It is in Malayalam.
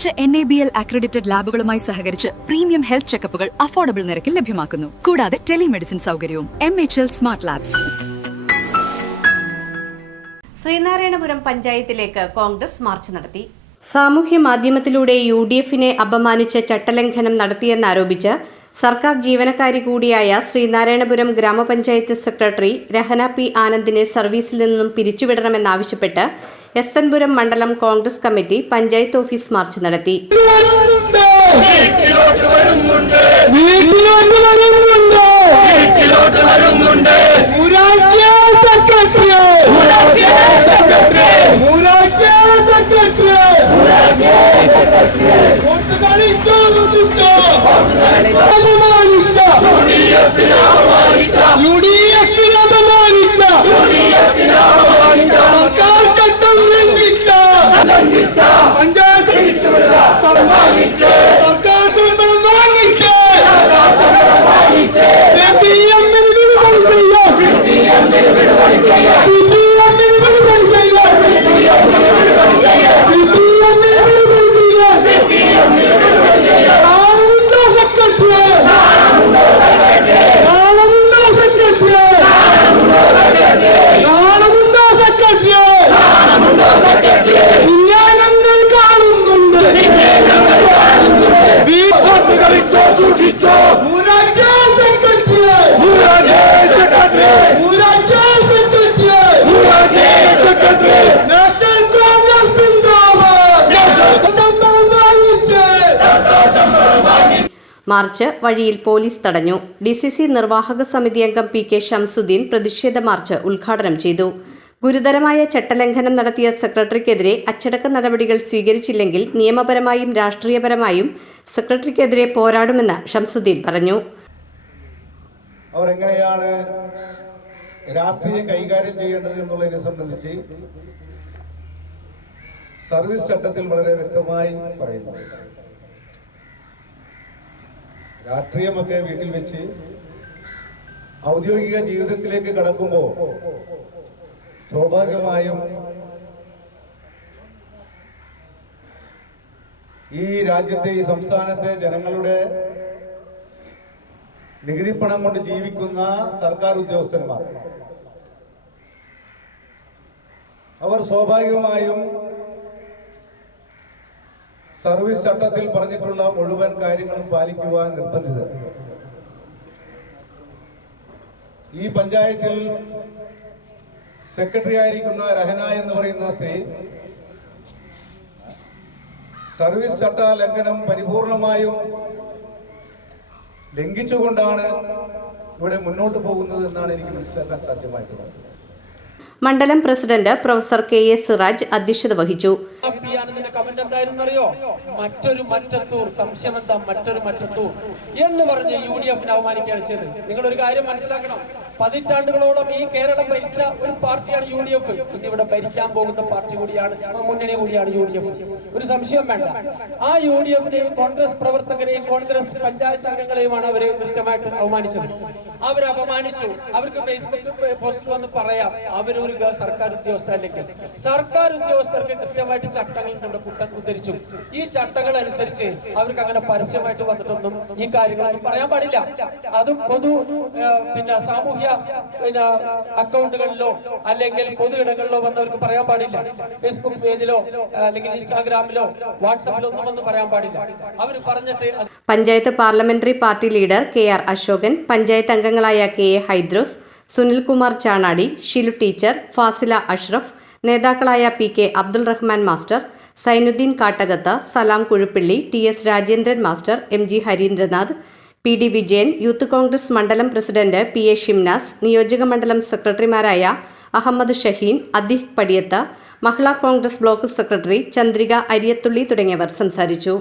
മികച്ച NABL അക്രഡിറ്റഡ് ലാബുകളുമായി സഹകരിച്ച് പ്രീമിയം ഹെൽത്ത് ചെക്കപ്പുകൾ അഫോർഡബിൾ നിരക്കിൽ ലഭ്യമാക്കുന്നു. കൂടാതെ ടെലിമെഡിസിൻ സൗകര്യവും. MHL smart labs. ശ്രീനാരായണപുരം പഞ്ചായത്തിലേക്ക് കോൺഗ്രസ് മാർച്ച് നടത്തി. സാമൂഹ്യ മാധ്യമത്തിലൂടെ UDFനെ അപമാനിച്ച് ചട്ടലംഘനം നടത്തിയെന്നാരോപിച്ച് സർക്കാർ ജീവനക്കാരി കൂടിയായ ശ്രീനാരായണപുരം ഗ്രാമപഞ്ചായത്ത് സെക്രട്ടറി രഹന P. ആനന്ദിനെ സർവീസിൽ നിന്നും പിരിച്ചുവിടണമെന്നാവശ്യപ്പെട്ട് SN പുരം മണ്ഡലം Congress committee panchayat office March നടത്തി. മാർച്ച് വഴിയിൽ പോലീസ് തടഞ്ഞു. DCC നിർവാഹക സമിതി അംഗം PK ഷംസുദ്ദീൻ പ്രതിഷേധ മാർച്ച് ഉദ്ഘാടനം ചെയ്തു. ഗുരുതരമായ ചട്ടലംഘനം നടത്തിയ സെക്രട്ടറിക്കെതിരെ അച്ചടക്ക നടപടികൾ സ്വീകരിച്ചില്ലെങ്കിൽ നിയമപരമായും രാഷ്ട്രീയപരമായും സെക്രട്ടറിക്കെതിരെ പോരാടുമെന്ന് ഷംസുദ്ദീൻ പറഞ്ഞു. അവർ എങ്ങനെയാണ് രാഷ്ട്രീയം കൈകാര്യം ചെയ്യേണ്ടത് എന്നുള്ളതിനെ സംബന്ധിച്ച് സർവീസ് ചട്ടത്തിൽ വളരെ വ്യക്തമായി പറയുന്നു. രാഷ്ട്രീയമൊക്കെ വീട്ടിൽ വെച്ച് ഔദ്യോഗിക ജീവിതത്തിലേക്ക് കടക്കുമ്പോൾ സ്വാഭാവികമായും ഈ രാജ്യത്തെ, ഈ സംസ്ഥാനത്തെ ജനങ്ങളുടെ നികുതിപ്പണം കൊണ്ട് ജീവിക്കുന്ന സർക്കാർ ഉദ്യോഗസ്ഥന്മാർ അവർ സ്വാഭാവികമായും സർവീസ് ചട്ടത്തിൽ പറഞ്ഞിട്ടുള്ള മുഴുവൻ കാര്യങ്ങളും പാലിക്കുവാൻ നിർബന്ധിതർ. ഈ പഞ്ചായത്തിൽ സെക്രട്ടറി ആയിരിക്കുന്ന രഹന എന്ന് പറയുന്ന സ്ത്രീ സർവീസ് ചട്ട ലംഘനം പരിപൂർണമായും ലംഘിച്ചുകൊണ്ടാണ് ഇവിടെ മുന്നോട്ട് പോകുന്നത് എന്നാണ് എനിക്ക് മനസ്സിലാക്കാൻ സാധ്യമായിട്ടുള്ളത്. മണ്ഡലം പ്രസിഡന്റ് പ്രൊഫസർ KA സിറാജ് അധ്യക്ഷത വഹിച്ചു. കമന്റ് എന്തായിരുന്നറിയോ? മറ്റൊരു മറ്റത്തൂർ, സംശയമെന്താ മറ്റൊരു മറ്റത്തൂർ എന്ന് പറഞ്ഞ് UDFനെ അവമാനിക്കുകയാണ് ചെയ്തത്. നിങ്ങളൊരു കാര്യം മനസ്സിലാക്കണം, പതിറ്റാണ്ടുകളോളം ഈ കേരളം ഭരിച്ച ഒരു പാർട്ടിയാണ് UDF. ഇനി ഇവിടെ ഭരിക്കാൻ പോകുന്ന പാർട്ടി കൂടിയാണ്, മുന്നണി കൂടിയാണ് UDF. ഒരു സംശയം വേണ്ട. ആ UDFനെയും കോൺഗ്രസ് പ്രവർത്തകരെയും കോൺഗ്രസ് പഞ്ചായത്ത് അംഗങ്ങളെയുമാണ് അവര് കൃത്യമായിട്ട് അവമാനിച്ചത്. അവരെ അപമാനിച്ചു. അവർക്ക് ഫേസ്ബുക്ക് പോസ്റ്റിൽ വന്ന് പറയാം അവരൊരു സർക്കാർ ഉദ്യോഗസ്ഥ അല്ലെങ്കിൽ സർക്കാർ ഉദ്യോഗസ്ഥർക്ക് കൃത്യമായിട്ട് ചട്ടങ്ങളുടെ കുട്ടൻ ഉദ്ധരിച്ചു. ഈ ചട്ടങ്ങൾ അനുസരിച്ച് അവർക്ക് അങ്ങനെ പരസ്യമായിട്ട് വന്നിട്ടൊന്നും ഈ കാര്യങ്ങളൊന്നും പറയാൻ പാടില്ല. അതും പൊതു സാമൂഹ്യ അക്കൗണ്ടുകളിലോ അല്ലെങ്കിൽ പൊതു ഇടങ്ങളിലോ വന്നവർക്ക് പറയാൻ പാടില്ല. ഫേസ്ബുക്ക് പേജിലോ അല്ലെങ്കിൽ ഇൻസ്റ്റാഗ്രാമിലോ വാട്സാപ്പിലോ ഒന്നും വന്ന് പറയാൻ പാടില്ല. അവർ പറഞ്ഞിട്ട് panchayat parliamentary party leader KR Ashokan, panchayat അംഗങ്ങളായ KA ഹൈദ്രോസ്, സുനിൽകുമാർ ചാണാടി, ഷിലു ടീച്ചർ, ഫാസില അഷ്റഫ്, നേതാക്കളായ PK Abdul Rahman master, Zainuddin Kattakath, Salam Kuzhuppilly, TS Rajendran master, MG Harindranath, PD Vijayan, youth Congress മണ്ഡലം പ്രസിഡന്റ് PA ഷിംനാസ്, നിയോജക മണ്ഡലം സെക്രട്ടറിമാരായ അഹമ്മദ് ഷഹീൻ, അദീഖ് പടിയത്ത്, മഹിളാ കോൺഗ്രസ് ബ്ലോക്ക് സെക്രട്ടറി ചന്ദ്രിക അരിയത്തുള്ളി തുടങ്ങിയവർ സംസാരിച്ചു.